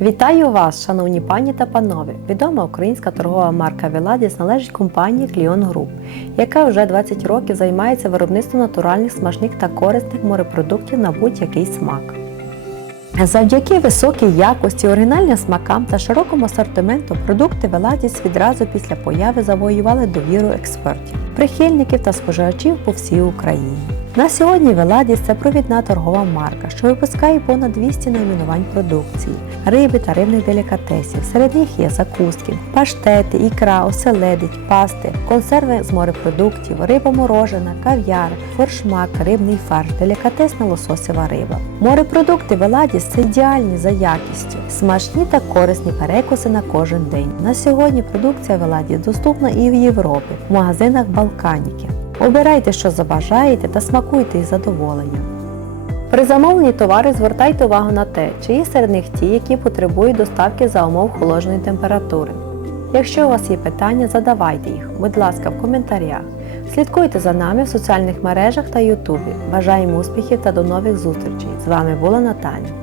Вітаю вас, шановні пані та панове! Відома українська торгова марка Веладіс належить компанії Кліон Груп, яка вже 20 років займається виробництвом натуральних смачних та корисних морепродуктів на будь-який смак. Завдяки високій якості, оригінальним смакам та широкому асортименту продукти Веладіс відразу після появи завоювали довіру експертів, прихильників та споживачів по всій Україні. На сьогодні Веладіс це провідна торгова марка, що випускає понад 200 найменувань продукції, риби та рибних делікатесів. Серед них є закуски, паштети, ікра, оселедить, пасти, консерви з морепродуктів, риба морожена, кав'яр, форшмак, рибний фарш, делікатесна лососева риба. Морепродукти Веладіс це ідеальні за якістю, смачні та корисні перекуси на кожен день. На сьогодні продукція Веладіс доступна і в Європі, в магазинах Балканіки. Обирайте, що забажаєте та смакуйте із задоволенням. При замовленні товари звертайте увагу на те, чи є серед них ті, які потребують доставки за умов холодної температури. Якщо у вас є питання, задавайте їх, будь ласка, в коментарях. Слідкуйте за нами в соціальних мережах та Ютубі. Бажаємо успіхів та до нових зустрічей! З вами була Наталя.